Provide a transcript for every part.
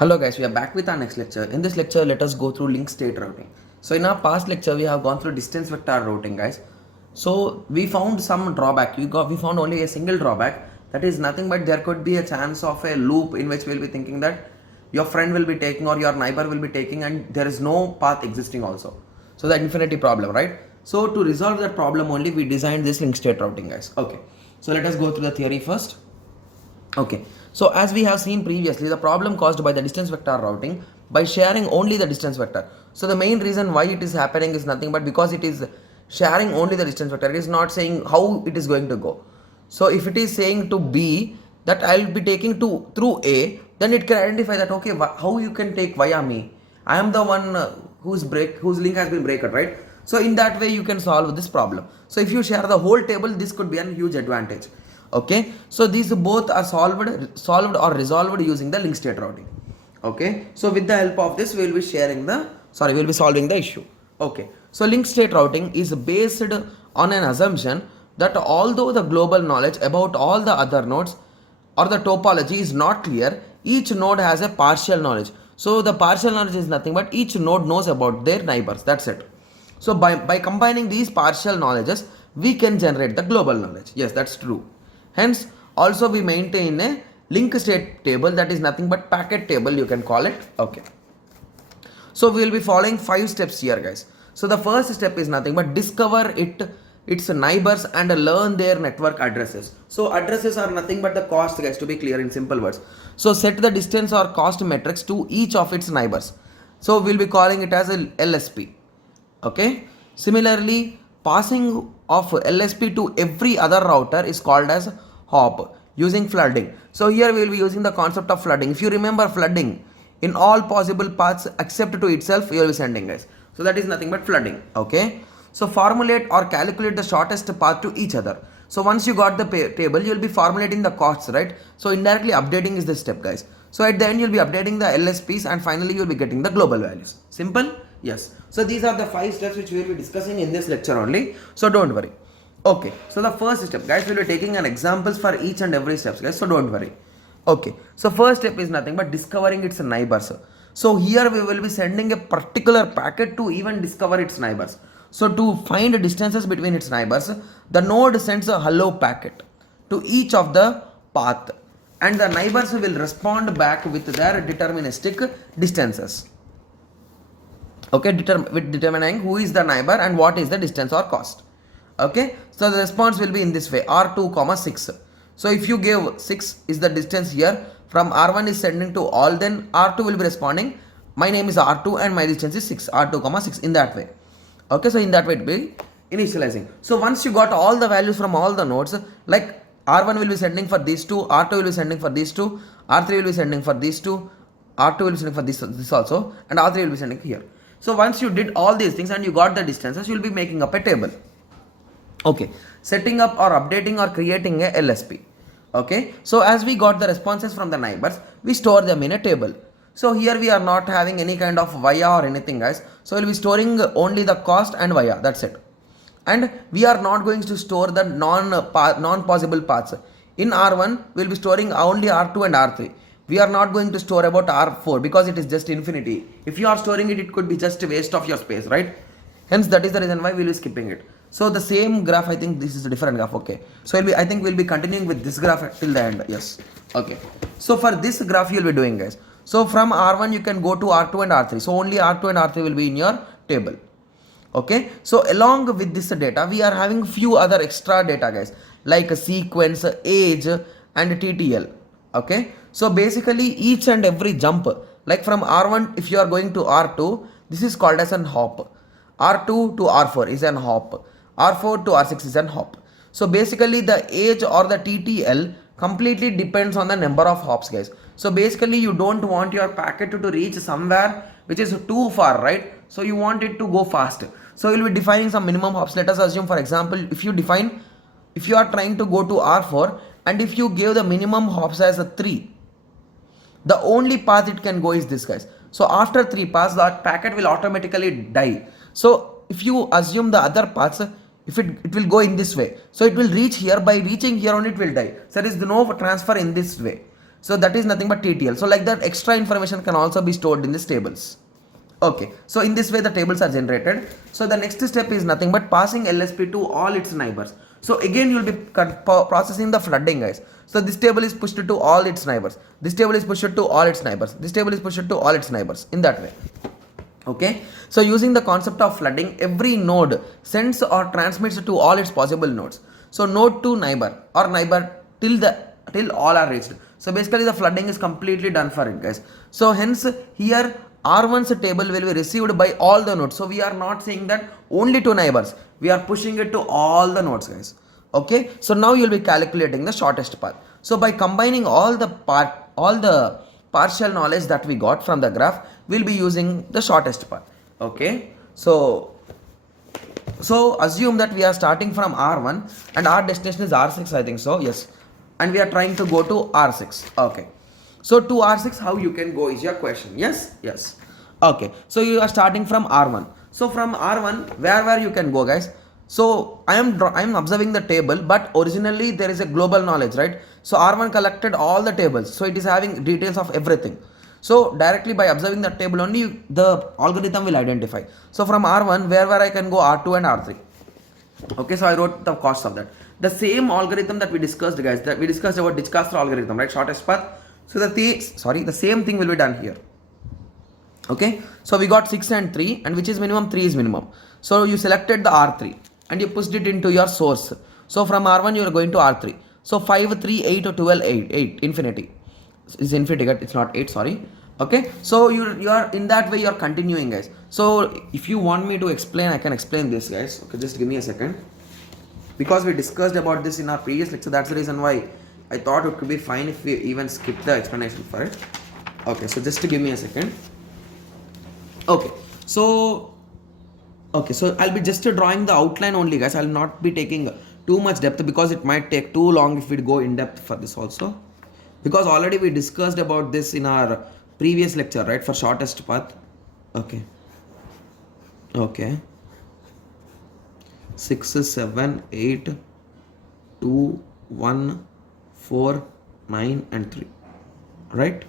Hello guys, we are back with our next lecture. In this lecture, let us go through link state routing. So in our past lecture, we have gone through distance vector routing, guys. So we found some drawback. We found only a single drawback. That is nothing but there could be a chance of a loop in which we'll be thinking that your friend will be taking or your neighbor will be taking and there is no path existing also. So the infinity problem, right? So to resolve that problem only, we designed this link state routing, guys. Okay. So let us go through the theory first. Okay, so as we have seen previously, the problem caused by the distance vector routing by sharing only the distance vector. So the main reason why it is happening is nothing but because it is sharing only the distance vector. It is not saying how it is going to go. So if it is saying to B that I will be taking to through A, then it can identify that okay, how you can take via me. I am the one whose link has been broken, right? So in that way you can solve this problem. So if you share the whole table, this could be a huge advantage. Okay, so these both are solved or resolved using the link state routing. Okay, so with the help of this we will be solving the issue. Okay, so link state routing is based on an assumption that although the global knowledge about all the other nodes or the topology is not clear, each node has a partial knowledge. So the partial knowledge is nothing but each node knows about their neighbors. That's it. So by combining these partial knowledges, we can generate the global knowledge. Yes, that's true. Hence, also we maintain a link state table, that is nothing but packet table, you can call it. Okay. So we will be following 5 steps here, guys. So the first step is nothing but discover its neighbors and learn their network addresses. So addresses are nothing but the cost, guys, to be clear in simple words. So set the distance or cost metrics to each of its neighbors. So we'll be calling it as a LSP. Okay. Similarly, passing of LSP to every other router is called as hop using flooding. So here we will be using the concept of flooding. If you remember flooding, in all possible paths except to itself, you will be sending, guys. So that is nothing but flooding. Okay. So formulate or calculate the shortest path to each other. So once you got the table, you will be formulating the costs, right? So indirectly updating is the step, guys. So at the end, you'll be updating the LSPs and finally you'll be getting the global values. Simple? Yes. So these are the 5 steps which we will be discussing in this lecture only. So don't worry. Okay. So the first step, guys, we'll be taking an examples for each and every steps, guys. So don't worry. Okay. So first step is nothing but discovering its neighbors. So here we will be sending a particular packet to even discover its neighbors. So to find distances between its neighbors, the node sends a hello packet to each of the path and the neighbors will respond back with their deterministic distances. Okay, with determining who is the neighbor and what is the distance or cost. Okay, so the response will be in this way, R2 comma 6. So if you give 6 is the distance here, from R1 is sending to all, then R2 will be responding, my name is R2 and my distance is 6, R2 comma 6, in that way. Okay, so in that way it will be initializing. So once you got all the values from all the nodes, like R1 will be sending for these two, R2 will be sending for these two, R3 will be sending for these two, R2 will be sending for this also, and R3 will be sending here. So once you did all these things and you got the distances, you will be making up a table. Okay, setting up or updating or creating a LSP. Okay, so as we got the responses from the neighbors, we store them in a table. So here we are not having any kind of via or anything, guys. So we'll be storing only the cost and via, that's it. And we are not going to store the non-possible paths. In R1, we'll be storing only R2 and R3. We are not going to store about R4 because it is just infinity. If you are storing it, it could be just a waste of your space, right? Hence, that is the reason why we'll be skipping it. So the same graph, I think this is a different graph. Okay. So I think we'll be continuing with this graph till the end. Yes. Okay. So for this graph, you'll be doing, guys. So from R1, you can go to R2 and R3. So only R2 and R3 will be in your table. Okay. So along with this data, we are having few other extra data, guys, like a sequence, age, and TTL. Okay. So basically each and every jump, like from R1, if you are going to R2, this is called as an hop. R2 to R4 is an hop. R4 to R6 is an hop. So basically the age or the TTL completely depends on the number of hops, guys. So basically you don't want your packet to reach somewhere which is too far, right? So you want it to go fast. So you'll be defining some minimum hops. Let us assume, for example, if you are trying to go to R4 and if you give the minimum hops as a 3, the only path it can go is this, guys. So after 3 paths, that packet will automatically die. So if you assume the other paths, if it will go in this way. So it will reach here, by reaching here only it will die. So there is no transfer in this way. So that is nothing but TTL. So like that, extra information can also be stored in these tables. Okay, so in this way the tables are generated. So the next step is nothing but passing LSP to all its neighbors. So again you will be processing the flooding, guys. So this table is pushed to all its neighbors. This table is pushed to all its neighbors. This table is pushed to all its neighbors, in that way. Okay, so using the concept of flooding, every node sends or transmits to all its possible nodes. So node to neighbor or neighbor till all are reached. So basically the flooding is completely done for it, guys. So hence here R1's table will be received by all the nodes. So we are not saying that only to neighbors. We are pushing it to all the nodes, guys. Okay, so now you will be calculating the shortest path. So by combining all the partial knowledge that we got from the graph, we'll be using the shortest path. Okay, so assume that we are starting from R1 and our destination is R6, I think so, yes, and we are trying to go to R6. Okay, so to R6 how you can go is your question. Yes. Okay, so you are starting from R1. So from R1 where you can go, guys. So I am observing the table, but originally there is a global knowledge, right? So R1 collected all the tables, so it is having details of everything. So directly by observing the table only, the algorithm will identify. So from R1 where I can go R2 and R3. Okay, so I wrote the cost of that. The same algorithm that we discussed, guys, that we discussed about Dijkstra's algorithm, right? Shortest path. So the same thing will be done here. Okay, so we got 6 and 3, and which is minimum? 3 is minimum. So you selected the R3 and you pushed it into your source. So from R1 you are going to R3. So 5, 3, 8 or 12, 8, infinity. It's infinity, it's not 8, sorry. Okay, so you are in that way you are continuing, guys. So if you want me to explain, I can explain this, guys. Okay, just give me a second. Because we discussed about this in our previous lecture, that's the reason why I thought it could be fine if we even skip the explanation for it. Okay, so just to give me a second. Okay, so I'll be just drawing the outline only, guys. I'll not be taking too much depth because it might take too long if we go in depth for this also. Because already we discussed about this in our previous lecture, right, for shortest path. Okay. 6, 7, 8, 2, 1, 4, 9 and 3, right?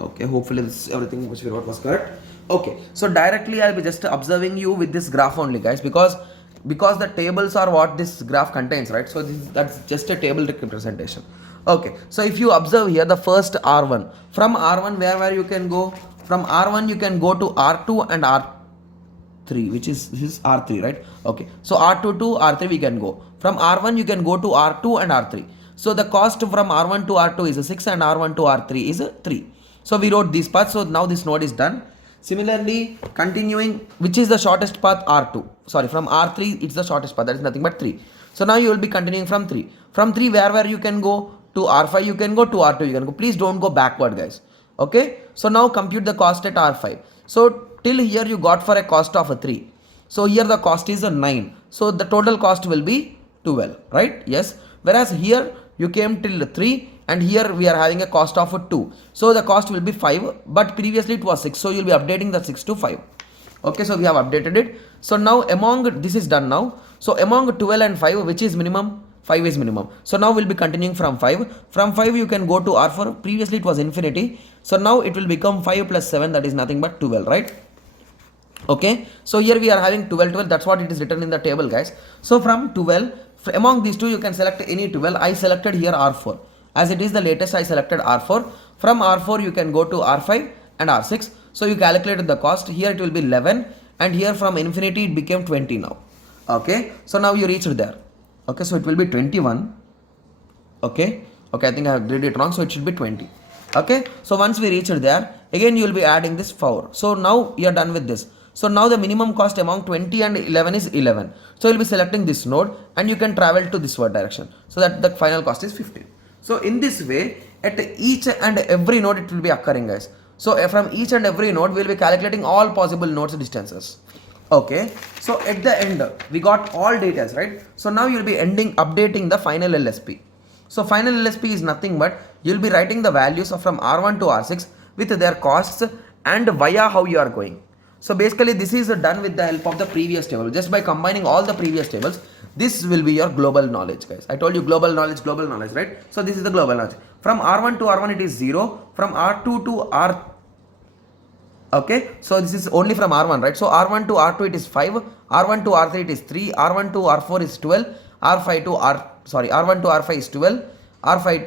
Okay, hopefully this everything which we wrote was correct. Okay, so directly I'll be just observing you with this graph only, guys, because the tables are what this graph contains, right? So that's just a table representation. Okay, so if you observe here the first R1, from R1 where you can go? From R1 you can go to R2 and R3, which is R3, right? Okay, so R2 to R3 we can go. From R1 you can go to R2 and R3. So the cost from R1 to R2 is 6 and R1 to R3 is 3. So we wrote this path. So now this node is done. Similarly, continuing, which is the shortest path? R2. Sorry, from R3 it's the shortest path, that is nothing but 3. So now you will be continuing from 3. From 3 where you can go? To R5 you can go, to R2 you can go. Please don't go backward, guys. Okay, so now compute the cost at R5. So till here you got for a cost of 3. So here the cost is 9. So the total cost will be 12, right? Yes. Whereas here you came till 3 and here we are having a cost of 2. So the cost will be 5, but previously it was 6. So you'll be updating the 6 to 5. Okay, so we have updated it. So now among, this is done now. So among 12 and 5, which is minimum? 5 is minimum. So now we'll be continuing from 5. From 5 you can go to R4. Previously it was infinity. So now it will become 5 plus 7, that is nothing but 12, right? Okay, so here we are having 12, that's what it is written in the table, guys. So from 12, among these two you can select any 12. I selected here R4. As it is the latest, I selected R4. From R4 you can go to R5 and R6. So you calculated the cost. Here it will be 11, and here from infinity it became 20 now. Okay, so now you reached there. Okay, so it will be 21. Okay, I think I have did it wrong, so it should be 20. Okay, so once we reach there, again you will be adding this 4. So now you are done with this. So now the minimum cost among 20 and 11 is 11. So you'll be selecting this node and you can travel to this direction. So that the final cost is 15. So in this way, at each and every node it will be occurring, guys. So from each and every node we will be calculating all possible nodes distances. Okay, so at the end we got all details, right? So now you will be updating the final LSP. So final LSP is nothing but you will be writing the values from R1 to R6 with their costs and via how you are going. So basically this is done with the help of the previous table. Just by combining all the previous tables, This will be your global knowledge, guys. I told you global knowledge, right? So this is the global knowledge. From R1 to R1 it is 0. From R2 to R, okay, so this is only from R1, right? So R1 to R2 it is 5, R1 to R3 it is 3, R1 to R4 is 12, R1 to R5 is 12, R1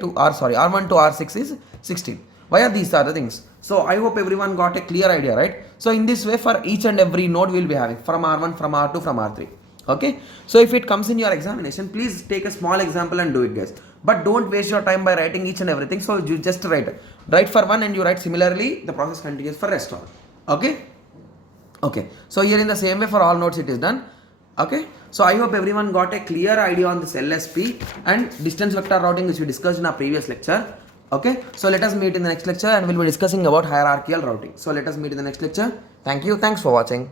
to R6 is 16. Why are these are the things? So I hope everyone got a clear idea, right? So in this way, for each and every node we will be having from R1, from R2, from R3. Okay, so if it comes in your examination, please take a small example and do it, guys. But don't waste your time by writing each and everything. So you just write for one and you write similarly, the process continues for rest all. Okay, so here in the same way for all nodes it is done. Okay, so I hope everyone got a clear idea on this LSP and distance vector routing, which we discussed in our previous lecture. Okay, so let us meet in the next lecture and we'll be discussing about hierarchical routing. So let us meet in the next lecture. Thank you, thanks for watching.